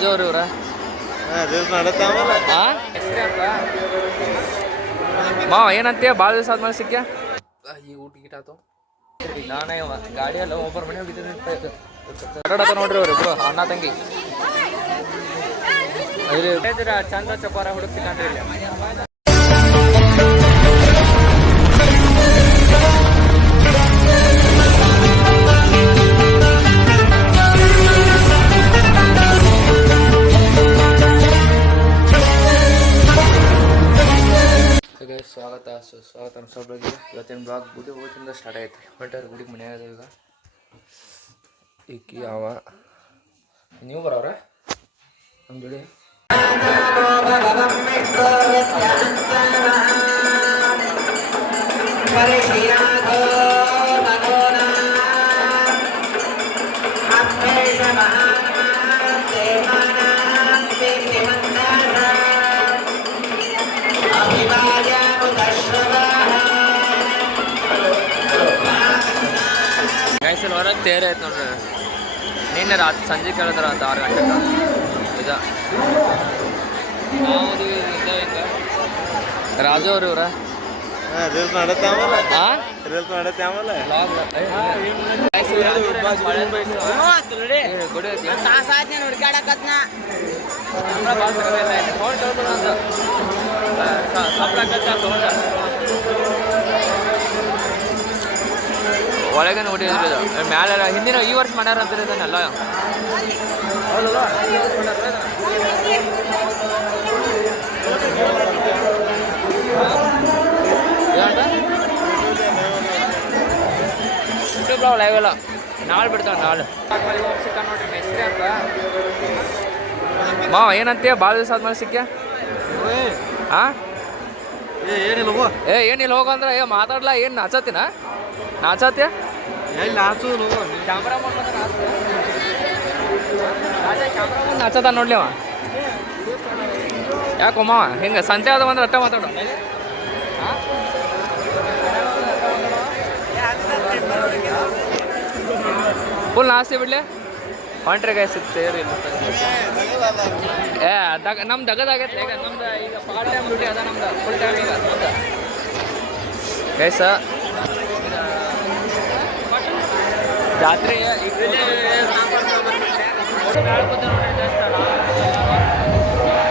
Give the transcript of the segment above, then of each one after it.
ರಾಜು ಅವ್ರ ಇವ್ರ ಮಾವ ಏನಂತೀಯ ಭಾಳ ದಿವಸ ಆದ್ಮೇಲೆ ಸಿಕ್ಕ್ಯಾ ಈ ಊಟ ಗೀಟ ಆತು ನಾನೇ ಗಾಡಿಯಲ್ಲ ಒಬ್ಬರ ಮನೆ ಹೋಗಿದ್ದೀನಿ ನೋಡ್ರಿ ಅವ್ರು ಇಬ್ರು ಅಣ್ಣ ತಂಗಿ ಇಲ್ಲಿ ಚಂದ್ರ ಚಪಾರ ಹುಡುಕ್ ಸಿಕ್ಕಂಡ್ರಿ ಇಲ್ಲಿ ಸ್ವಾಗತ ಸುಸ್ವಾಗತ ಅನ್ಸೋಬ್ರಿಗೆ ಇವತ್ತಿನ ಬ್ಲಾಗ್ ಗುಡಿ ಹೋಗೋದ್ರಿಂದ ಸ್ಟಾರ್ಟ್ ಆಗೈತೆ ಹೊಂಟಾರ ಗುಡಿಗೆ ಮನ್ಯಾಗ ಈಗ ಈಕಿ ಅವ ನೀವು ಬರೋವ್ರ ನಮ್ಮ ಜೋಡಿ ಗೈಸಲ್ಲಿ ಹೊರಗೆ ತೇರೆ ಐತೆ ನೋಡ್ರಿ ನಿನ್ನೆ ರಾತ್ರಿ ಸಂಜೆ ಕೇಳಿದ್ರ ಅಂತ 6 ಗಂಟೆಗೆ ಇದ ರಾಜು ಅವ್ರ ಇವ್ರ ಒಳಗೆ ನೋಡಿದ್ರು ಮ್ಯಾಲೆ ಹಿಂದಿನ ಈ ವರ್ಷ ಮಾಡ್ಯಾರ ಅಂತಾರೆ ಇದನ್ನೆಲ್ಲ ಹೌದಲ್ಲ ಯೂಟ್ಯೂಬ್ ಲೈವ್ ಎಲ್ಲ ನಾಳೆ ಬಿಡ್ತಾವ ನಾಳೆ ನೋಡ್ರಿ ಹೆಸ್ರಿ ಅಂತ ಮಾವ ಏನಂತೀಯ ಭಾಳ ದಿವಸ ಆದ್ಮೇಲೆ ಸಿಕ್ಕ್ಯಾ ಹಾಂ ಏನಿಲ್ಲ ಹೋಗಂದ್ರೆ ಮಾತಾಡ್ಲಾ ಏನು ನಾಚತ್ತಿನ ನಾಚಾತ್ಯ ಕ್ಯಾಮ್ರಾಮನ್ ನಾಚತ ನೋಡ್ಲಿ ಅವ ಯಾಕೆ ಮಾವ ಹಿಂಗೆ ಸಂತೆ ಆದ ಅಂದ್ರೆ ಅಟ್ಟ ಮಾತಾಡೋ ಫುಲ್ ನಾಸ್ತಿ ಬಿಡ್ಲಿ ಹೊಂಟ್ರಿ ಗೈ ಸಿಗ್ತೇರಿ ನಮ್ದು ದಗದಾಗೈತೆ ಈಗ ನಮ್ದು ಈಗ ಪಾರ್ಟ್ ಟೈಮ್ ಡ್ಯೂಟಿ ಅದ ನಮ್ದು ಫುಲ್ ಟೈಮ್ ಈಗ ನಮ್ದು ಗೈಸ ಜಾತ್ರೆ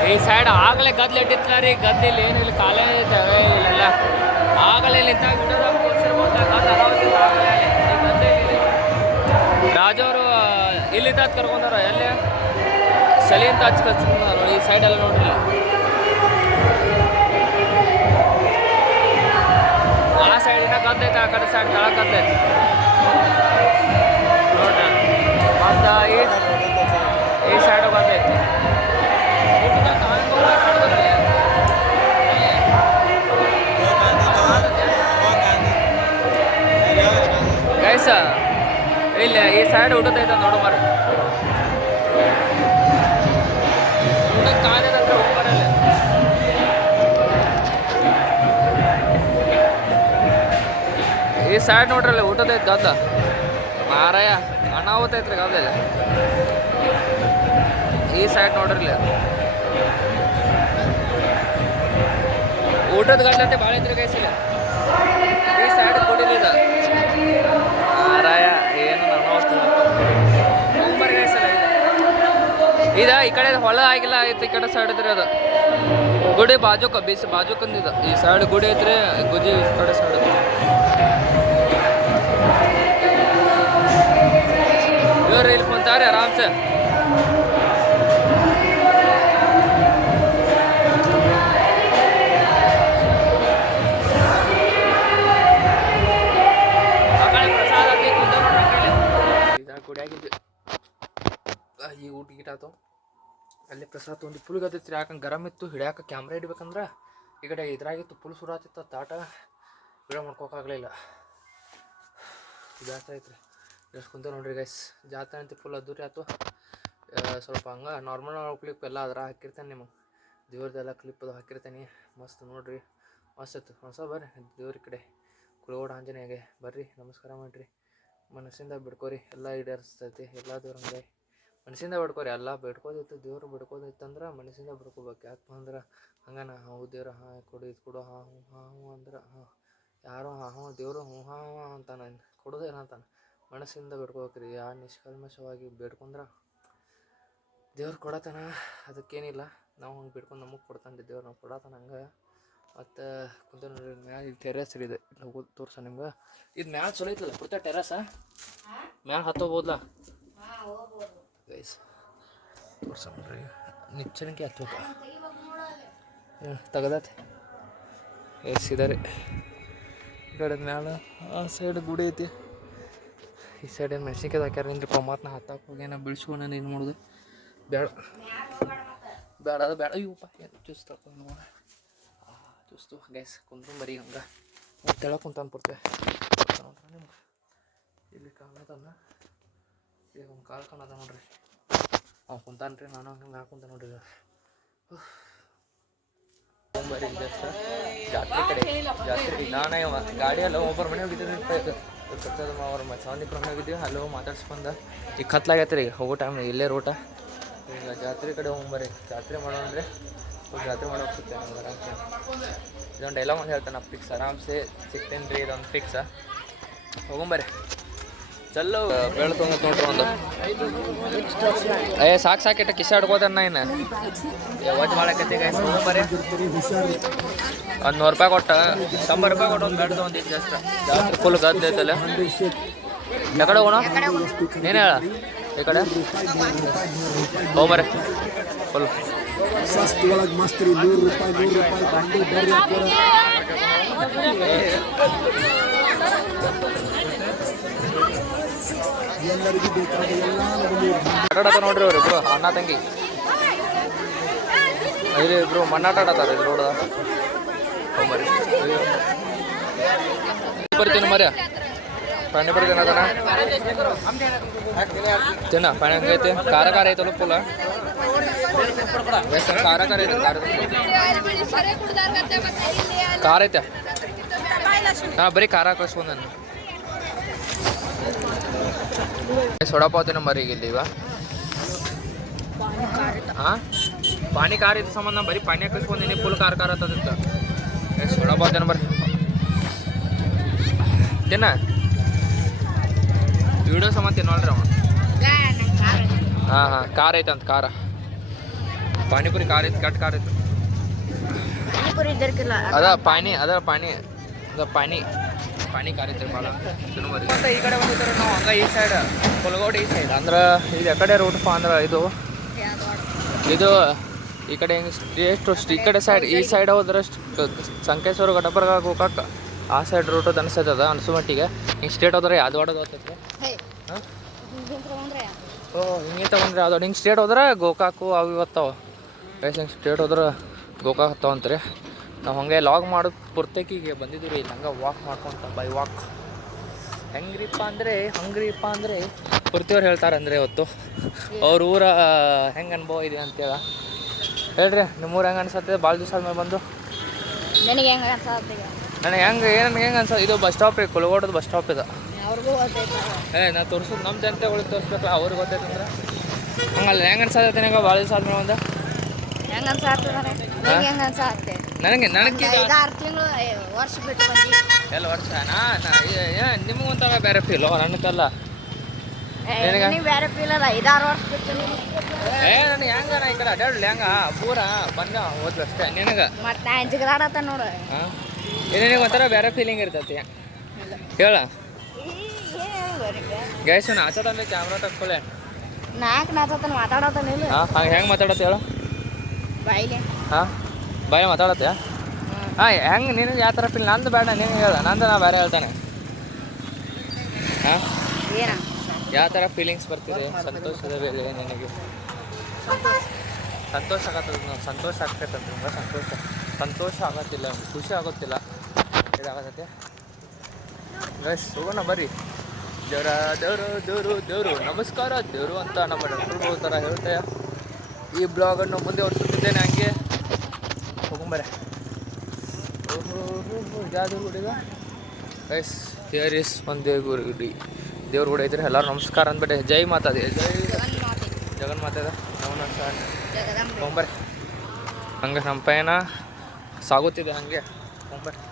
ಈ ಸೈಡ್ ಆಗಲೇ ಗದ್ಲು ಇಟ್ಟಿರ್ತಾರ ರೀ ಗದ್ದೆಲ್ಲಿ ಏನಿಲ್ಲ ಕಾಲೇ ಇದ್ದಾವೆ ಇಲ್ಲೆಲ್ಲ ಆಗಲೇ ನಿಂತಾಗ ರಾಜು ಅವರು ಇಲ್ಲಿಂದ ಕರ್ಕೊಂಡಾರ ಎಲ್ಲಿ ಚಳಿ ಅಂತ ಹಚ್ಕೊಂಡ್ರು ಈ ಸೈಡೆಲ್ಲ ನೋಡ್ರಿ ಆ ಸೈಡಿನ ಗದ್ದೈತೆ ಆ ಕಡೆ ಸೈಡ್ ತಳ ಗದ್ದೈತೆ ನೋಡ್ರಿ ಮತ್ತು ಈ ಸೈಡು ಗದ್ದೈತೆ ಗೈಸ ಇಲ್ಲ ಈ ಸೈಡ್ ಊಟದೈತೆ ನೋಡು ಮರ ಊಟಕ್ಕೆ ಕಾಲದ ಹತ್ರ ಹೋಗ್ಬರಲ್ಲ ಈ ಸೈಡ್ ನೋಡ್ರಲ್ಲ ಊಟದೈತೆ ಗದ್ದ ಮಾರಾಯ ಅನಾಹುತ ಐತ್ರಿ ಗದ್ದೆಲ್ಲ ಈ ಸೈಡ್ ನೋಡ್ರಲ್ಲ ಊಟದ ಗಡ್ಡ ಅಂತ ಭಾಳ ಐತ್ರಿ ಗೈಸಿಲ್ಲ ಈ ಸೈಡ್ ಕೊಡಿಲ್ಲ ಮಾರಾಯ ಏನು ಅನಾಹುತ ನಂಬರ್ ಗೈಸಲ್ಲ ಇದು ಈ ಕಡೆ ಹೊಲ ಆಗಿಲ್ಲ ಐತಿ ಈ ಕಡೆ ಸೈಡ್ ಐತ್ರಿ ಅದು ಗುಡಿ ಬಾಜುಕ ಬಾಜುಕಂದಿದ ಈ ಸೈಡ್ ಗುಡಿ ಐತ್ರಿ ಗುಜಿ ಈ ಕಡೆ ಸೈಡ್ ಇವ್ರು ಇಲ್ಲಿ ಕುಂತಾರೆ ಆರಾಮ್ಸೆ ಪ್ರಸಾದ ಗುಡಿಯಾಗಿದ್ದು ಈ ಊಟ ಗೀಟ ಆತು ಅಲ್ಲಿ ಪ್ರಸಾದ ತೊಗೊಂಡು ಫುಲ್ ಗತ್ತೈತ್ರಿ ಯಾಕಂದ್ರೆ ಗರಮ್ ಇತ್ತು ಹಿಡಿಯಾಕ ಕ್ಯಾಮ್ರಾ ಹಿಡ್ಬೇಕಂದ್ರೆ ಈ ಕಡೆ ಇದ್ರಾಗಿತ್ತು ಫುಲ್ ಸುರ ಆತಿತ್ತು ತಾಟ ವಿಡಿಯೋ ಮಾಡ್ಕೋಕ್ಕಾಗಲಿಲ್ಲ ಜಾಸ್ತಿ ಐತ್ರಿ ಎಷ್ಟು ಕುಂತ ನೋಡ್ರಿ ಗೈಸ್ ಜಾತ್ರೆ ಅಂತ ಫುಲ್ ಅದ್ದೂರಿ ಆಯ್ತು ಸ್ವಲ್ಪ ಹಂಗೆ ನಾರ್ಮಲ್ ಕ್ಲಿಪ್ ಎಲ್ಲ ಅದ್ರ ಹಾಕಿರ್ತೇನೆ ನಿಮಗೆ ದೇವ್ರದ್ದೆಲ್ಲ ಕ್ಲಿಪ್ ಅದು ಹಾಕಿರ್ತೇನೆ ಮಸ್ತ್ ನೋಡಿರಿ ಮಸ್ತ್ ಇತ್ತು ಹೊಸ ಬರ್ರಿ ದೇವ್ರ ಕಡೆ ಕುಳಗೋಡ ಆಂಜನೇಯಗೆ ಬರ್ರಿ ನಮಸ್ಕಾರ ಮಾಡಿರಿ ಮನಸ್ಸಿಂದ ಬಿಡ್ಕೋರಿ ಎಲ್ಲ ಈಡೇರಿಸ್ತೈತಿ ಎಲ್ಲ ದೇವ್ರಂಗೆ ಮನಸ್ಸಿಂದ ಬಿಡ್ಕೋರಿ. ಎಲ್ಲ ಬಿಡ್ಕೋದಿತ್ತು ದೇವ್ರು ಬಿಡ್ಕೋದಿತ್ತಂದ್ರೆ ಮನಸ್ಸಿಂದ ಬಿಡ್ಕೋಬೇಕು. ಯಾಕಪ್ಪ ಅಂದ್ರೆ ಹಂಗನ ಹ್ಞೂ ದೇವ್ರು ಹಾಂ ಕೊಡು ಇದು ಕೊಡು ಹಾಂ ಹ್ಞೂ ಹಾಂ ಹ್ಞೂ ಅಂದ್ರೆ ಹಾಂ ಯಾರೋ ಹಾಂ ಹ್ಞೂ ದೇವರು ಹ್ಞೂ ಹಾಂ ಹ್ಞೂ ಅಂತಾನೆ ಕೊಡೋದೇನಂತಾನೆ. ಮನಸ್ಸಿಂದ ಬಿಡ್ಕೋಬೇಕ್ರಿ. ಯಾರು ನಿಷ್ಕಲ್ಮಶವಾಗಿ ಬೇಡ್ಕೊಂಡ್ರೆ ದೇವ್ರು ಕೊಡತಾನ. ಅದಕ್ಕೇನಿಲ್ಲ, ನಾವು ಹಂಗೆ ಬಿಡ್ಕೊಂಡು ನಮಗೆ ಕೊಡ್ತಾನೆ ದೇವ್ರು, ನಾವು ಕೊಡತಾನ ಹಂಗೆ. ಮತ್ತು ಕುಂತ ನೋಡ್ರಿ ಮ್ಯಾಲೆ ಇಲ್ಲಿ ಟೆರೆಸ್ ಇದೆ, ಇಲ್ಲ ತೋರ್ಸ ನಿಮ್ಗೆ. ಇದು ಮ್ಯಾಲೆ ಚಲೋ ಐತಲ್ಲ ಪುರ್ತ ಟೆರೆಸ, ಮ್ಯಾಲೆ ಹತ್ತೋಬೋದಲ್ಲ ಗೈಸ್, ತೋರ್ಸ ನೋಡ್ರಿ. ನಿಚ್ಚನಕ್ಕೆ ಹತ್ಬೇಕು ತೆಗದೈತೆ ಗೈಸ್. ಇದಾರೆ ಈ ಕಡೆ ಮ್ಯಾಲೆ ಆ ಸೈಡ್ ಗುಡಿ ಐತಿ, ಈ ಸೈಡ್ ಏನು ಮೆಣಸಿನ್ಕಾಯಿ ಹಾಕ್ಯಾರ ನಿಂದ್ರಪ್ಪ. ಮಾತನ್ನ ಹತ್ತಾಕ ಹೋಗಿ ಬಿಡಿಸ್ಕೊ ನಾನು ಏನು ಮಾಡೋದು ಬೇಡ ಬೇಡ ಅದು ಬೇಡ. ಇವಪ್ಪ ಏನು ಜ್ಯೂಸ್ ತಗೊಂಡು ಜ್ಯೂಸ್ತು ಗ್ಯಾಸ್ ಕುಂತು ಬರೀ ಹಂಗೆ ತೆಳ ಕುಂತಾನ ಪುರ್ತೇವೆ ನೋಡ್ರಿ ನಿಮ್ಗೆ. ಇಲ್ಲಿ ಕಾಣತನ, ಈಗ ಒಂದು ಕಾಲು ಕಾಣದ ನೋಡ್ರಿ, ಅವ್ನು ಕುಂತಾನ್ರಿ, ನಾನು ಹಂಗೆ ಹಾಕುಂತ ನೋಡ್ರಿ. ಬರೀ ಜಸ್ಟ್ ಜಾತ್ರೆ ಕಡೆ ಜಾತ್ರೆ ನಾನೇ ಗಾಡಿಯಲ್ಲ ಒಬ್ಬರ ಮನೆ ಹೋಗಿದ್ದೆ, ಅವ್ರ ಸಾವಂದಿಪುರ ಮನೆ ಹೋಗಿದ್ದೀವಿ. ಅಲ್ಲಿ ಹೋಗಿ ಮಾತಾಡ್ಸ್ಕೊಂಡ ಈಗ ಕತ್ಲಾಗೈತೆ ರೀ ಹೋಗೋ ಟೈಮ್ ಇಲ್ಲೇ ರೋಟ. ಈಗ ಜಾತ್ರೆ ಕಡೆ ಹೋಗ್ಬರ್ರಿ, ಜಾತ್ರೆ ಮಾಡೋಂದ್ರೆ ಜಾತ್ರೆ ಮಾಡೋಕೆ ಸಿಗ್ತೇನೆ ನಮ್ಗೆ ಆರಾಮ್ಸೆ. ಇದೊಂದು ಡೈಲಾಗ್ ಒಂದು ಹೇಳ್ತಾನೆ ಫಿಕ್ಸ್, ಆರಾಮ್ಸೆ ಸಿಗ್ತೇನೆ ರೀ, ಇದೊಂದು ಫಿಕ್ಸ. ಹೋಗೊಂಬರ್ರಿ ಚಲೋ ಬೆಳ್ತೊಂದು ನೋಡ್ರಿ ಒಂದು. ಸಾಕು ಇಟ್ಟ ಕಿಸ ಆಡ್ಕೋತಾನ ಇನ್ನು ಯಾವತ್ತು ಮಾಡಕತ್ತಿ ಗೈಸ್. ಹೋಗೊಂಬರ್ರಿ ಒಂದು 100 ರೂಪಾಯಿ ಕೊಟ್ಟು 100 ರೂಪಾಯಿ ಕೊಟ್ಟು ಒಂದು ಬೆಳ್ದು ಒಂದು ಜಸ್ಟ್ ಜಾತ್ರೆ ಫುಲ್ ಗದ್ದು ಐತಲ್ಲ. ಯಾಕಡೆ ಹೋಗೋಣ ನೀನು ಹೇಳ, ಈ ಕಡೆ ಹೋಗ್ಬರ್ರಿ ಫುಲ್ ಮಸ್ತ್ ರೀ. 100 ರೂಪಾಯಿ ಬಂದು ಬರ್ರಿ ಎಲ್ಲರಿಗೂ ಬೇಕಾದ ಎಲ್ಲ ಆಟಾಡತ್ತ ನೋಡ್ರಿ ಅವ್ರು ಇಬ್ರು ಅಣ್ಣ ತಂಗಿ. ಇಲ್ಲಿ ಇಬ್ರು ಮಣ್ಣಾಟ ಆಡತ್ತಾರ ಇದು ರೋಡ್. ಹೋಗ್ಬರ್ರಿ ಬರ್ತೀನಿ ಮರ್ಯ ಪಾನಿಪುರಿ ತಿನ್ನೋದನ ತಿನ್ನ ಪಾನಿ ಹಂಗೈತಿ. ಖಾರ ಐತಲ್ಲ ಫುಲ್ ಖಾರ ಐತೆ, ಖಾರ ಐತೆ. ಹಾಂ ಬರೀ ಖಾರ ಕಳ್ಸ್ಕೊಂಡು ನಾನು ಸೊಡಪಾತಿನ ಮರಿ ಈಗ ಇಲ್ಲಿ. ಈಗ ಹಾಂ ಪಾನಿ ಖಾರ ಇದ್ದ ಸಂಬಂಧ ಬರೀ ಪಾನಿ ಕಳ್ಸ್ಕೊಂಡೀನಿ, ಫುಲ್ ಖಾರ ಆತದಂತ. ಸೊಡಪಾತಿನ ಬರ್ರಿ ತಿನ್ನ ವಿಡಿಯೋ ಸಂಬಂಧ ತಿನ್ನೋಲ್ರಿ ಅವ. ಹಾಂ ಖಾರ ಐತಂತ, ಖಾರ ಪಾನಿಪುರಿ ಖಾರ ಐತಿ, ಕಟ್ ಖಾರ ಐತಿ. ಅದ ಪಾನಿ ಖಾರ ಐತ್ರಿ ಭಾಳ ತಿನ್ಬರಿ. ಮತ್ತು ಈ ಕಡೆ ಬಂದಿದ್ದಾರೆ ನಾವು ಹಂಗೆ ಈ ಸೈಡ್ ಕುಲಗೋಡಿ ಈ ಸೈಡ್ ಅಂದ್ರೆ ಇದು ಎಕಡೆ ರೂಟಪ್ಪ ಅಂದ್ರೆ ಇದು ಈ ಕಡೆ ಹಿಂಗೆ ಎಷ್ಟು ಈ ಕಡೆ ಸೈಡ್ ಈ ಸೈಡ್ ಹೋದ್ರೆ ಸಂಕೇಶ್ವರ ಘಟಪ್ರಗ ಗೋಕಾಕ್ ಆ ಸೈಡ್ ರೂಟ್ ಅದು ಅನಿಸ್ತದ ಅನ್ಸೋ ಮಟ್ಟಿಗೆ. ಹಿಂಗೆ ಸ್ಟೇಟ್ ಹೋದ್ರೆ ಯಾವ್ದು ಹೊಡೋದು ಹೋಗ್ತೈತೆ. ಹಾಂ ಓ ಹಿಂಗೆ ತಗೊಂಡ್ರೆ ಯಾವ್ದು ಹಿಂಗೆ ಸ್ಟೇಟ್ ಹೋದ್ರೆ ಗೋಕಾಕು ಅವು ಇವತ್ತಾವ ಗೈಸ್. ಹಿಂಗೆ ಸ್ಟೇಟ್ ಹೋದ್ರೆ ಗೋಕಾಕ್ ಹತ್ತಾವಂತ್ರಿ. ನಾವು ಹಂಗೆ ಲಾಗ್ ಮಾಡೋದು ಪುರ್ತಕಿಗೆ ಬಂದಿದ್ದೀವಿ ರೀ, ಇಲ್ಲಿ ಹಂಗೆ ವಾಕ್ ಮಾಡ್ಕೊತ ಬೈ ವಾಕ್. ಹಂಗ್ರಿಪ್ಪ ಅಂದರೆ ಪುರ್ತಿಯವ್ರು ಹೇಳ್ತಾರಂದ್ರೆ ಇವತ್ತು ಅವ್ರ ಊರ ಹೆಂಗೆ ಅನುಭವ ಇದೆ ಅಂತೇಳ ಹೇಳ್ರಿ. ನಿಮ್ಮೂರು ಹೆಂಗೆ ಅನ್ಸತ್ತೆ ಭಾಳ ದಿವಸ ಆದ್ಮೇಲೆ ಬಂದು? ನನಗೆ ಹೆಂಗೆ ಅನ್ಸತ್ತೆ, ನನಗೆ ಹೆಂಗೆ ಅನ್ಸತ್ತೆ, ಇದು ಬಸ್ ಸ್ಟಾಪ್ ರೀ, ಕುಲಗೋಡದ ಬಸ್ ಸ್ಟಾಪ್ ಇದು. ನಾ ತೋರಿಸೋದು ನಮ್ಮ ಜನತೆಗಳಿಗೆ ತೋರಿಸ್ಬೇಕಲ್ಲ, ಅವ್ರಿಗೆ ಗೊತ್ತೈತಂದ್ರೆ ಹಂಗಲ್ಲ. ಹೆಂಗೆ ಅನ್ಸತ್ತೆ ನನಗೆ ಭಾಳ ದಿವಸ ಆದ್ಮೇಲೆ ಒಂದು? ಹೆಂಗೆ ಅನ್ಸತ್ತೆ ನನಗೆ 5-6 ತಿಂಗಳು ವರ್ಷ ಬಿಟ್ಟು ಬಂದು ಎಲ್ಲ ವರ್ಷ ನಿಮಗೊಂಥರ ಬೇರೆ ಫೀಲು, ನನಗಲ್ಲ. ಬೇರೆ ಫೀಲ್ ಅದ 5-6 ವರ್ಷ ಬಿಟ್ಟು ನನಗೆ ಹೆಂಗ ಈ ಕಡೆ ಅಡ್ಡಾಡ್ಲಿ ಹೆಂಗ ಪೂರ ಬಂದ ಹೋದ್ಲು ಅಷ್ಟೇ. ನಿನಗೆ ಮತ್ತೆ ನಾ ಜಿಗದಾಡತ್ತ ನೋಡು, ಹಾಂ ನಿನಗೆ ಒಂಥರ ಬೇರೆ ಫೀಲಿಂಗ್ ಇರ್ತೈತಿ ಹೇಳ. ಗ್ಯಾಸ್ ನಾಚತಂದ್ರೆ ಕ್ಯಾಮ್ರಾ ತಕ್ಕೊಳ್ಳೆ ನಾಚತಾನ ಮಾತಾಡತಾನಿಲ್ಲ. ಹಾಂ ಹಂಗೆ ಹೆಂಗೆ ಮಾತಾಡತ್ತೆ ಹೇಳು ಬಾಯಿಲೆ. ಹಾಂ ಬಾಯಿ ಮಾತಾಡತ್ತೆ. ಹಾಂ ಹೆಂಗೆ ನಿನಗೆ ಯಾವ ಥರ ಫೀಲ್? ನಂದು ಬೇಡ ನಿನಗೆ ಹೇಳ, ನಂದು ನಾ ಬೇರೆ ಹೇಳ್ತಾನೆ. ಹಾಂ ಏನ ಯಾವ ಥರ ಫೀಲಿಂಗ್ಸ್ ಬರ್ತಿದೆ ಸಂತೋಷದ ವೇಳೆ ನಿನಗೆ? ಸಂತೋಷ ಆಗತ್ತದ, ನಾವು ಸಂತೋಷ ಆಗ್ತೈತೆ ನಿಮ್ಗೆ. ಸಂತೋಷ ಆಗತ್ತಿಲ್ಲ, ಖುಷಿ ಆಗೋತ್ತಿಲ್ಲ, ಇದಾಗತ್ತೆ ಗೈಸ್. ಹೋಗೋಣ ಬರ್ರಿ. ದೇವರು ನಮಸ್ಕಾರ ದೇವರು ಅಂತ ನಮ್ಮ ಡಾಕ್ಟರ್ ಥರ ಹೇಳ್ತೆ. ಈ ಬ್ಲಾಗನ್ನು ಮುಂದೆ ಹೊರಸುತ್ತಿದ್ದೇನೆ ಹಂಗೆ. ಹೋಗೊಂಬರ್ರಿ. ಯಾವ್ದು ಗುಡಿಗ ಗೈಸ್? ಹಿಯರ್ ಇಸ್ ಒಂದು ದೇವ್ರ ಗುಡಿ ಐತ್ರಿ. ಎಲ್ಲರೂ ನಮಸ್ಕಾರ ಅಂದ್ಬಿಟ್ಟೆ ಜೈ ಮಾತಾದಿ, ಜಗನ್ಮಾತೆದ ಅವನ ಸ್ಟಾರ್ಟ್ ಜಗದಂಬೆ ತೊಗೊಂಬರ್ರಿ ಹಂಗೆ ನಮ್ಮ ಪಯಣ ಸಾಗುತ್ತಿದೆ ಹಾಗೆ ತೊಗೊಂಬರ್ರಿ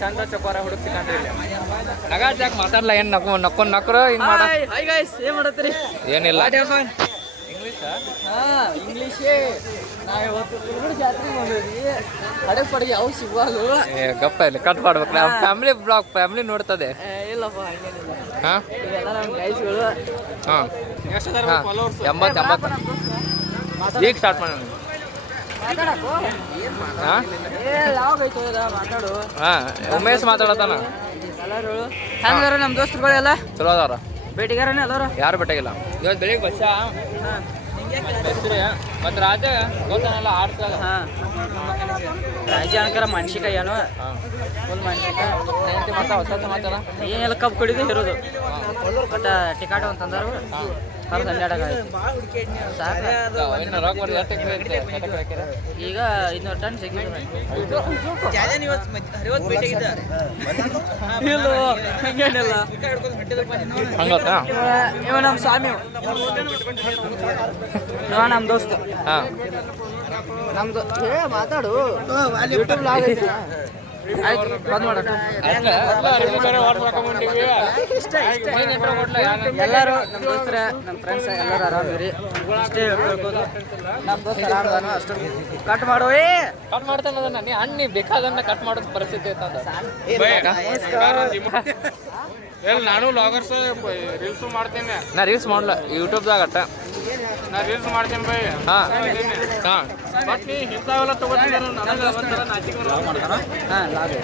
ಚಂದ ಚಪಾರ ಹುಡುಕ್ತಿಕಂದ್ರೆ ಇಲ್ಲಿ ನಗಾಜ್ ಯಾಕೆ ಮಾತಾಡ್ಲ ಏನು ನಕ್ಕೊಂಡು ನಕ್ರು ಹಿಂಗೆ ಮಾಡ ಹಾಯ್ ಗೈಸ್ ಏನ್ ಮಾಡತ್ತೀರಿ ಏನಿಲ್ಲ ಇಂಗ್ಲೀಷಾ ಇಂಗ್ಲೀಷೇ ನಾವು ಇವತ್ತು ಕುರುಬುಡಿ ಜಾತ್ರೆಗೆ ಬಂದಿದ್ವಿ ಕಡೆ ಪಡೆಗೆ ಯಾವ ಸಿಗುವಲ್ಲು ಗಪ್ಪ ಇಲ್ಲಿ ಕಟ್ ಮಾಡ್ಬೇಕು ನಮ್ಮ ಫ್ಯಾಮಿಲಿ ನೋಡ್ತದೆ ಇಲ್ಲಪ್ಪ ಹಂಗೇನಿಲ್ಲ ಹಾಂ ಇವೆಲ್ಲ ನಮ್ಮ ಗೈಸ್ಗಳು ಹಾಂ ಹಾಂ 80 ಈಗ ಸ್ಟಾರ್ಟ್ ಮಾಡೋಣ ಮಾತಾಡಕ್ಕೋ ಹಾಂ ಯಾವ ಗೈತು ಮಾತಾಡು ಹಾಂ ಉಮೇಶ್ ಮಾತಾಡತಾನ ಎಲ್ಲರೂ ಹೆಂಗಾರ ನಮ್ಮ ದೋಸ್ತರುಗಳೆಲ್ಲ ಚಲೋ ಅದಾರ ಭೇಟಿಗಾರನೇ ಎಲ್ಲರೂ ಯಾರು ಬೆಟ್ಟಾಗಿಲ್ಲ ಇವತ್ತು ಬೆಳಿಗ್ಗೆ ಬಸ್ಸ ಮತ್ತು ರಾಜ ಗೊತ್ತಾನಲ್ಲ ಆಡ್ತಾಗ ಹಾಂ ರಾಜ್ಯ ಅನ್ಕರ ಮೆಣ್ಸಿಕಾಯಿ ಏನು ಹಾಂ ಫುಲ್ ಮೆಣ್ಸಿಕಾಯಿ ಮತ್ತೆ ಹೊಸ ಮಾತಾಡ ಏನೆಲ್ಲ ಕಬ್ಬು ಕುಡಿದು ಇರೋದು ಬಟ್ ಟಿಕಾಟು ಅಂತಂದರು ಕಬ್ಬು ಹನ್ನೆರಡಾಗ ಇನ್ನು ರಾಕ್ ಬರ್ದು ಎಷ್ಟು ಎಕರೆ ಐತೆ ಈಗ 200 ಟನ್ ಸಿಕ್ಕಿದ್ರು ಹಂಗೇನಿಲ್ಲ ಹಂಗತ್ತಾ ಇವ ನಮ್ಮ ಸ್ವಾಮಿ ಇವ ನಮ್ಮ ದೋಸ್ತ ಹಾಂ ನಮ್ದು ಮಾತಾಡು ಯೂಟ್ಯೂಬ್ ಲಾಗ್ ಐತಿ ಆಯ್ತು ಬಂದ್ ಮಾಡೋಣ ಎಲ್ಲರೂ ನಮ್ಮ ದೋಸ್ತರ ನಮ್ಮ ಫ್ರೆಂಡ್ಸ್ ಎಲ್ಲರೂ ಆರಾಮಿರಿ ಅಷ್ಟೇ ಹೇಳ್ಬೋದು ನಮ್ಮ ದೋಸ್ತ ಆರಾಮ ಅಷ್ಟು ಕಟ್ ಮಾಡೋ ಕಟ್ ಮಾಡ್ತಾನೆ ಅದನ್ನ ನೀ ಅಣ್ಣಿ ಬೇಕಾದನ್ನ ಕಟ್ ಮಾಡೋದು ಪರಿಸ್ಥಿತಿ ಐತಂದ ನಾನು ಲಾಗರ್ಸ್ ರೀಲ್ಸ್ ಮಾಡ್ತೇನೆ ನಾ ರೀಲ್ಸ್ ಮಾಡಲ್ಲ ಯೂಟ್ಯೂಬ್ದಾಗ ಅಟ್ಟ ನಾ ರೀಲ್ಸ್ ಮಾಡ್ತೇನೆ ಬೈ ಹಾಂ ಹಾಂ ಬಟ್ ನೀ ಇಂಥವೆಲ್ಲ ತಗೋತೀನಿ ನನಗೆ ಒಂಥರ ನಾಚಿಕೆ ಹಾಂ ಲಾಗ್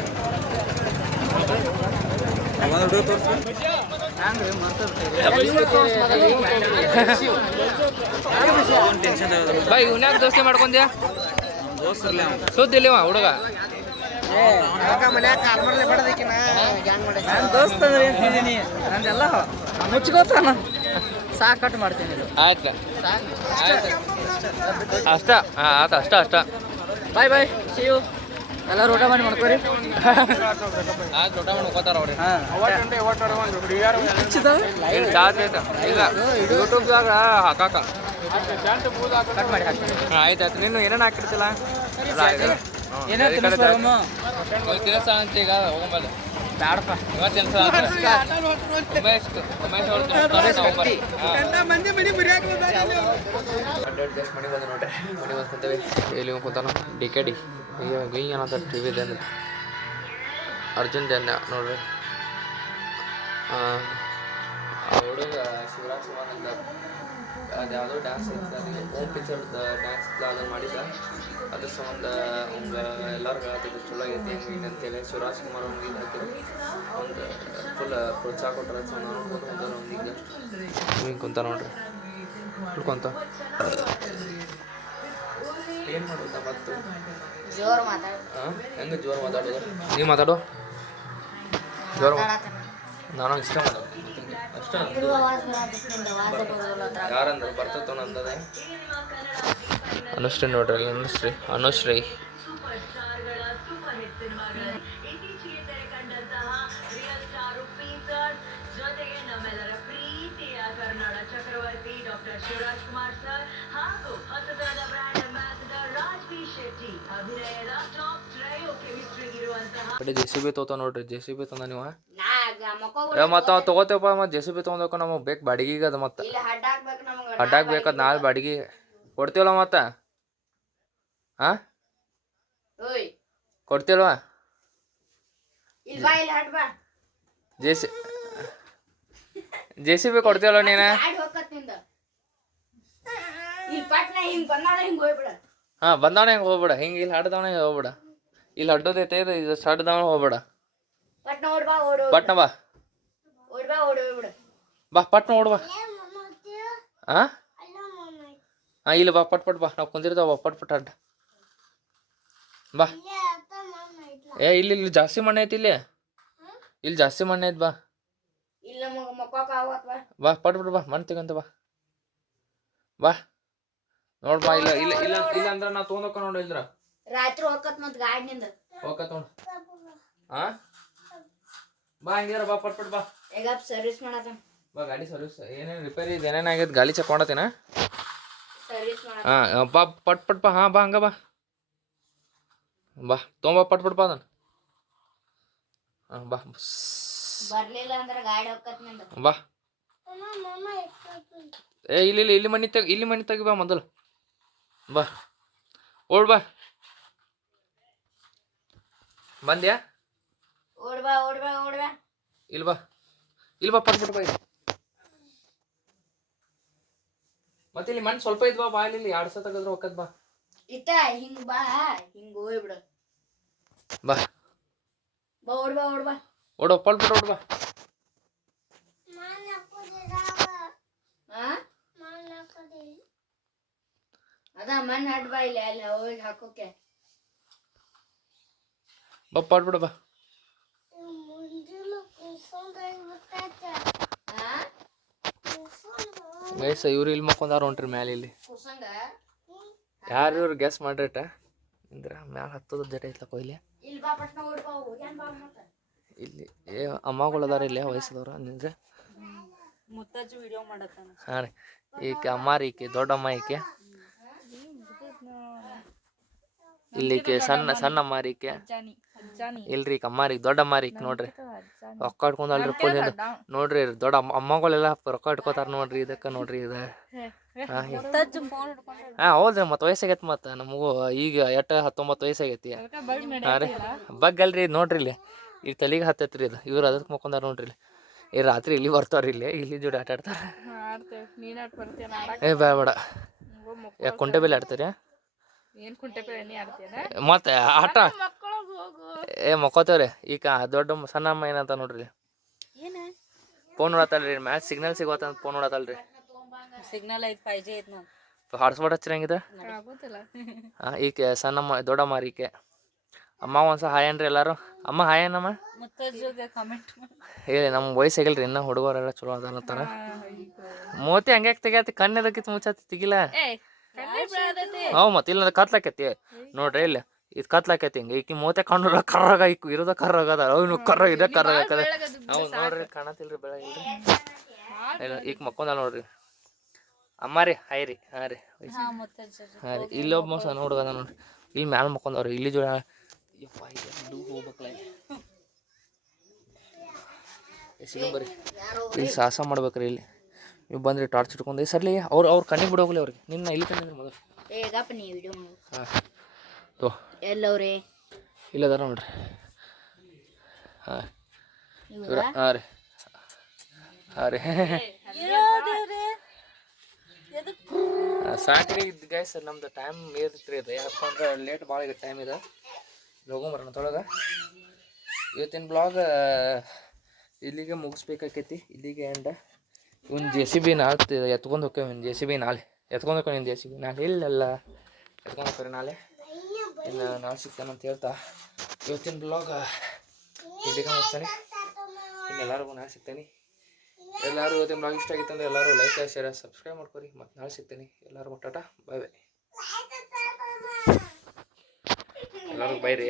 ಬೈ ಇವ್ನ್ಯಾಕ ದೋಸ್ತಿ ಮಾಡ್ಕೊಂಡ್ಯಾ ಸುದ್ದಿಲ್ಲಿವ ಹುಡುಗ ನನ್ನ ದೋಸ್ತ ಅಂದ್ರೆ ಅಂತಿದ್ದೀನಿ ನಂದೆಲ್ಲ ಮುಚ್ಕೋತಾನ ಸಾಕು ಕಟ್ ಮಾಡ್ತೀನಿ ಇದು ಆಯ್ತು ಆಯ್ತು ಅಷ್ಟ ಹಾಂ ಆಯ್ತು ಅಷ್ಟ ಬಾಯ್ ಬಾಯ್ ಸಿ ಯು ಎಲ್ಲರೂ ಊಟ ಮಾಡಿ ಮಾಡ್ಕೋರಿ ಆಯ್ತು ಊಟ ಮಾಡ್ಕೋತಾರ ಅವ್ರಿ ಹಾಂ ಇಲ್ಲಿ ಚಾರ್ಜ್ ಐತೆ ಇಲ್ಲ ಯೂಟ್ಯೂಬ್ದಾಗ ಹಾಕಾಕ ಕಟ್ ಮಾಡಿ ಹಾಕಿ ಹಾಂ ಆಯ್ತು ನೀನು ಏನೇನು ಹಾಕಿರ್ತಿಲ್ಲ ಕೆಲಸ ಅಂತ ಈಗ ಹೋಗಂಬಲ್ಲ ಬ್ಯಾಡಪ್ಪ ಇವತ್ತು ಕೆಲಸ ಉಮೇಶ್ ಅವ್ರು ಮನೆ ಬಂದು ನೋಡ್ರಿ ಮನೆ ಬಂದು ಕುಂತೇವೆ ಇಲ್ಲಿ ಕುಂತಾನ DKD ಈಗ ಏನಂತ ಟಿ ವಿ ಇದೆ ಅಂದ್ರೆ ಅರ್ಜುನ್ ಜನ್ಯ ನೋಡ್ರಿ ಆ ಹುಡುಗ ಶಿವರಾಜ್ ಕುಮಾರ್ ಅಂತ ಅದು ಯಾವುದೋ ಡ್ಯಾನ್ಸ್ ಇರ್ತದೆ ಅದು ಓಮ್ ಪಿಕ್ಚರ್ದ ಡ್ಯಾನ್ಸ್ ಅದನ್ನು ಮಾಡಿದ ಅದ್ರ ಸಂಬಂಧ ಅವ್ಗ ಎಲ್ಲರೂ ಹೇಳ್ತಿದ್ರು ಚಲೋ ಆಗೈತಿ ಹೆಂಗೆ ಅಂತೇಳಿ ಶಿವರಾಜ್ ಕುಮಾರ್ ಅವ್ನಿಗೆ ಇದು ಹಾಕಿದ್ರು ಒಂದು ಫುಲ್ ಪ್ರೋತ್ಸಾಹ ಕೊಟ್ಟರೆ ಸೊ ನಾನು ನೋಡ್ಕೊಂಡು ಕುಂತಾನ ಅವ್ನಿಗೆ ಹಿಂಗೆ ಕುಂತ ನೋಡ್ರಿ ಕುಂತ ಏನು ಮಾಡುತ್ತಾ ಮತ್ತು ಜೋರು ಮಾತಾಡು ಹಾಂ ಹೆಂಗೆ ಜೋರು ಮಾತಾಡೋದು ನೀವು ಮಾತಾಡು ಜೋರು ನಾನು ಇಷ್ಟ ಮಾಡೋದು ಅಷ್ಟೇ ಯಾರಂದ್ರೆ ಬರ್ತೈತೋ ನಂದದೆ ಅನುಶ್ರೀ ನೋಡ್ರಿ ಅನುಶ್ರೀ ಬರೀ JCB ತೋತ ನೋಡ್ರಿ JCB ತಂದ ನೀವು ಮತ್ತೆ ಅವ್ ತಗೋತೇವಪ್ಪ ಮತ್ತೆ JCB ತೊಗೊಂಡೋಕ ನಮಗೆ ಬೇಕು ಬಾಡಿಗೆಗೆ ಅದು ಮತ್ತೆ ಅಡ್ಡಾಕ್ ಬೇಕದ ನಾಳೆ ಬಾಡಿಗೆ ಕೊಡ್ತೀವಲ್ಲ ಮತ್ತೆ ಹಾಂ ಕೊಡ್ತೀವಲ್ವ JCB ಕೊಡ್ತೀವಲ್ಲ ನೀನು ಹಾಂ ಬಂದವನ ಹೆಂಗೆ ಹೋಗ್ಬೇಡ ಹಿಂಗೆ ಇಲ್ಲಿ ಹಡ್ದವನ ಹೋಗ್ಬೇಡ ಇಲ್ಲಿ ಅಡ್ಡೋದೈತೆ ಇದು ಸಡ್ದವನ ಹೋಗ್ಬೇಡ ಪಟ್ನ ಬಾ ಬಾ ಪಟ್ನ ಓಡ್ಬಾ ಹಾಂ ಹಾಂ ಇಲ್ಲಿ ಬಾ ಪಟ್ ಬಾ ನಾವು ಕುಂದಿರ್ತಾವ ಪಟ್ ಅಡ್ಡ ಬಾ ಇಲ್ಲಿ ಜಾಸ್ತಿ ಮಣ್ಣು ಐತಿ ಇಲ್ಲಿ ಜಾಸ್ತಿ ಮಣ್ಣು ಐತಿ ಬಾ ಬಾ ಪಟ್ ಬಾ ಮಣ್ಣು ತೆಗಂತ ಬಾ ನೋಡ್ಬಾ ಇಲ್ಲ ಇಲ್ಲ ಇಲ್ಲ ಇಲ್ಲ ಅಂದ್ರೆ ನಾವು ತೊಗೊಂಡೋಕ ನೋಡಿ ಇಲ್ದ್ರ ರಾತ್ರಿ ಹೋಗತ್ ಮತ್ ಗಾಡಿನಿಂದ ಹೋಗತ್ ನೋಡು ಹಾ ಬಾ ಹಿಂಗ್ಯಾರ ಬಾ ಪಟ್ ಬಾ ಈಗ ಸರ್ವಿಸ್ ಮಾಡತ್ತ ಬಾ ಗಾಡಿ ಸರ್ವಿಸ್ ಏನೇನು ರಿಪೇರಿ ಏನೇನಾಗೈತೆ ಗಾಡಿ ಚೆಕ್ ಮಾಡತ್ತೇನ ಹಾಂ ಬಾ ಪಟ್ ಪಟ್ ಬಾ ಹಾಂ ಬಾ ಹಂಗ ಬಾ ಬಾ ತೊಂಬ ಪಟ್ ಪಟ್ ಬಾ ನಾನು ಹಾಂ ಬಾ ಬರ್ಲಿಲ್ಲ ಅಂದ್ರೆ ಗಾಡಿ ಹೋಗತ್ ನಿಂದ. ಬಾ ಏ ಇಲ್ಲಿ ಇಲ್ಲಿ ಮನೆ ತೆಗಿ ಬಾ ಮೊದಲು ಬಾ ಓಡ್ ಬಾ ಬಂದ್ಯಾ ಓಡ್ಬಾ ಓಡ್ಬಾ ಓಡ್ಬಾ. ಇಲ್ಲಿ ಬಾ ಪಟ್ ಪಟ್ ಬಾ ಮತ್ತೆ ಇಲ್ಲಿ ಮಣ್ಣು ಸ್ವಲ್ಪ ಇದ್ವಾ ಬಾ ಇಲ್ಲಿ 2 ಸಲ ತೆಗೆದ್ರೆ ಹೋಗತ್ ಬಾ ಇತ್ತ ಹಿಂಗ್ ಬಾ ಹಿಂಗ್ ಹೋಗ್ಬಿಡು. ಬಾ ಬಾ ಓಡ್ಬಾ ಓಡ್ಬಾ. ಓಡೋ ಪಟ್ ಪಟ್ ಓಡ್ ಬಾ ಅದ ಮಣ್ಣು ಹಡ್ ಬಾ ಇಲ್ಲಿ ಅಲ್ಲಿ ಹೋಗಿ ಹಾಕೋಕೆ. ಬಾ ಪಟ್ ಬಿಡ ಬಾ ಗೈಸ್ ಇವ್ರು ಇಲ್ಲಿ ಮಕ್ಕೊಂದಾರ ಹೊಂಟ್ರಿ ಮ್ಯಾಲೆ ಇಲ್ಲಿ ಕುಸಂಗ ಯಾರು ಇವ್ರು ಗೆಸ್ ಮಾಡ್ರಿಟ ಅಂದ್ರೆ ಮ್ಯಾಲೆ ಹತ್ತದ ಜಟ ಐತ್ಲಕ್ಕ ಇಲ್ಲಿ ಇಲ್ಲಿ ಬಾ ಪಟ್ನ ಓಡ್ಬಾ ಹೋಗ್ಯಾನ್ ಬಾ ಮತ್ತ. ಇಲ್ಲಿ ಏ ಅಮ್ಮಗಳು ಅದಾರ ಇಲ್ಲಿ ವಯಸ್ಸದವ್ರ ನಿಂದ್ರೆ ಮುತ್ತಜ್ಜಿ ವಿಡಿಯೋ ಮಾಡತ್ತಾನ. ಹಾಂ ರೀ ಈಕೆ ಅಮ್ಮಾರಿ ಈಕೆ ದೊಡ್ಡಮ್ಮ ಈಕೆ ಇಲ್ಲಿಕೆ ಸಣ್ಣ ಅಮ್ಮಾರಿ ಈಕೆ ಇಲ್ರಿ ಈಗ ಅಮ್ಮಾರಿ ದೊಡ್ಡ ಅಮ್ಮಾರಿ ನೋಡ್ರಿ ರೊಕ್ಕ ಇಟ್ಕೊಂಡಲ್ರಿ ಫುಲ್ ನೋಡ್ರಿ ದೊಡ್ಡ ಅಮ್ಮಗಳೆಲ್ಲ ರೊಕ್ಕ ಇಟ್ಕೋತಾರ ನೋಡ್ರಿ ಇದಕ್ಕೆ ನೋಡ್ರಿ ಇದು ಹಾಂ ಹೌದ್ರಿ ಮತ್ತೆ ವಯಸ್ಸಾಗೈತಿ ಮತ್ತೆ ನಮಗೂ ಈಗ 19 ವಯಸ್ಸಾಗೈತಿ. ಹಾಂ ರೀ ಬಗ್ಗಲ್ರಿ ನೋಡ್ರಿ ಇಲ್ಲಿ ಈಗ ತಲೆಗೆ ಹತ್ತೈತ್ರಿ ಇದು ಇವ್ರು ಅದಕ್ಕೆ ಮಕ್ಕೊಂದಾರ ನೋಡ್ರಿ ಇಲ್ಲಿ ಈ ರಾತ್ರಿ ಇಲ್ಲಿ ಬರ್ತಾವ್ರಿ ಇಲ್ಲಿ ಜೋಡಿ ಆಟ ಆಡ್ತಾರೆ. ಏ ಬೇಡ ಯಾಕೆ ಕುಂಟೆ ಬೆಲೆ ಆಡ್ತೀರಿ ಮತ್ತೆ ಆಟ ಏ ಮಕ್ಕೋತೇವ್ರಿ ಈಗ ದೊಡ್ಡ ಸಣ್ಣಮ್ಮ ಏನಂತ ನೋಡ್ರಿ ಫೋನ್ ನೋಡತ್ತಲ್ರಿ ಮ್ಯಾಚ್ ಸಿಗ್ನಲ್ ಸಿಗೋತ ಫೋನ್ ನೋಡತ್ತಲ್ರಿ ಸಿಗ್ನಲ್ ಐತ್ 5G ಐತ್ ನೋಡ್ ಹಾಟ್ಸ್ಪಾಟ್ ಹಚ್ಚಿರಂಗಿದೆ ಹಾಂ ಈಕೆ ಸಣ್ಣಮ್ಮ ದೊಡ್ಡಮ್ಮ ಈಕೆ ಅಮ್ಮ ಒಂದ್ಸಲ ಹಾಯ್ ಅನ್ರಿ ಎಲ್ಲಾರು ಅಮ್ಮ ಹಾಯ್ ಅನ್ನಮ್ಮ ಮುತ್ತಜ್ಜಿಗೆ ಕಮೆಂಟ್ ಹೇಳಿ ನಮ್ಮ ವಯಸ್ಸಾಗಿಲ್ರಿ ಇನ್ನ ಹುಡುಗರೆಲ್ಲ ಚಲೋ ಅದಾನತ್ತಾರ ಮೋತಿ ಹಂಗೆ ತೆಗಿಯತಿ ಕಣ್ಣದಕ್ಕಿತ್ತು ಮುಚ್ಚತಿ ತೆಗಿಲ್ಲ ಮತ್ತೆ ಇಲ್ಲ ಕತ್ಲಾಕೈತಿ ನೋಡ್ರಿ ಇಲ್ಲಿ ಇದು ಕತ್ಲಾಕೈತಿ ಹಿಂಗೆ ಈಕಿ ಮೂತೆ ಕಣ್ಣು ಕರ್ರಾಗ ಈಕು ಇರೋದ ಕರ್ರಾಗದ ಅವ್ನು ಕರ್ರಾಗ ಇದೆ ಕರ್ರಾಗದ ಅವ್ನು ನೋಡ್ರಿ ಕಾಣತಿಲ್ರಿ ಬೆಳಗಿಲ್ರಿ ಇಲ್ಲ ಈಗ ಮಕ್ಕೊಂದ ನೋಡ್ರಿ ಅಮ್ಮ ರೀ ಹಾಯ್ ರೀ ಹಾಂ ರೀ ಹಾಂ ರೀ ಇಲ್ಲೊಬ್ಬ ಸಣ್ಣ ಹುಡುಗದ ನೋಡ್ರಿ ಇಲ್ಲಿ ಮ್ಯಾಲ ಮಕ್ಕೊಂದವ್ರಿ ಇಲ್ಲಿ ಜೋಳ ಯಪ್ಪ ಇದು ಹೋಗ್ಬೇಕಲ್ಲ ಬರ್ರಿ ಇಲ್ಲಿ ಸಾಹಸ ಮಾಡ್ಬೇಕ್ರಿ ಇಲ್ಲಿ ನೀವು ಬಂದ್ರಿ ಟಾರ್ಚ್ ಇಟ್ಕೊಂಡು ಸರ್ಲಿ ಅವ್ರ ಕಣ್ಣಿಗೆ ಬಿಡೋಗ್ಲಿ ಅವ್ರಿಗೆ ನಿನ್ನ ಇಲ್ಲಿ ತಂದ್ರೆ ಮೊದಲು ಹಾಂ ತೋ ಎಲ್ಲವ್ರಿ ಇಲ್ಲದಾರ ನೋಡ್ರಿ ಹಾಂ ಹಾಂ ರೀ ಹಾಂ ರೀ ಸಾಕ್ರಿ ಗೈಸ್ ನಮ್ದು ಟೈಮ್ ಏರ್ತೈತ್ರಿ ಇದು ಯಾಕಂದ್ರೆ ಲೇಟ್ ಭಾಳ ಈಗ ಟೈಮ್ ಇದೆ ಹೋಗೊಂಬರೋಣ ತೊಳಗೆ ಇವತ್ತಿನ ಬ್ಲಾಗ್ ಇಲ್ಲಿಗೆ ಮುಗಿಸ್ಬೇಕಾಕೈತಿ ಇಲ್ಲಿಗೆ ಎಂಡ ಇವ್ನು JCB ನಾಳೆ ಎತ್ಕೊಂಡು ಹೋಗ್ತೇವೆ ಇವ್ನು JCB ನಾಳೆ ಎತ್ಕೊಂಡು ಹೋಗ್ಕೊಂಡು JCB ನಾಳೆ ಇಲ್ಲೆಲ್ಲ ಎತ್ಕೊಂಡು ಹೋಗ್ರಿ ನಾಳೆ ಇನ್ನು ನಾಳೆ ಸಿಗ್ತಾನೆ ಅಂತ ಹೇಳ್ತಾ ಇವತ್ತಿನ ಬ್ಲಾಗ್ ಇಲ್ಲಿಗೆ ಮುಗಿಸ್ತಾನೆ ಇನ್ನೆಲ್ಲರಿಗೂ ನಾಳೆ ಸಿಗ್ತೇನೆ ಎಲ್ಲರೂ ಇವತ್ತಿನ ಬ್ಲಾಗ್ ಇಷ್ಟ ಆಗಿತ್ತು ಅಂದರೆ ಎಲ್ಲರೂ ಲೈಕ್ ಶೇರ್ ಸಬ್ಸ್ಕ್ರೈಬ್ ಮಾಡ್ಕೊರಿ ಮತ್ತು ನಾಳೆ ಸಿಗ್ತೇನೆ ಎಲ್ಲರಿಗೂ ಟಾಟಾ ಬಾಯ್ ಬಾಯ್ ಎಲ್ಲರಿಗೂ ಬೈ ರೀ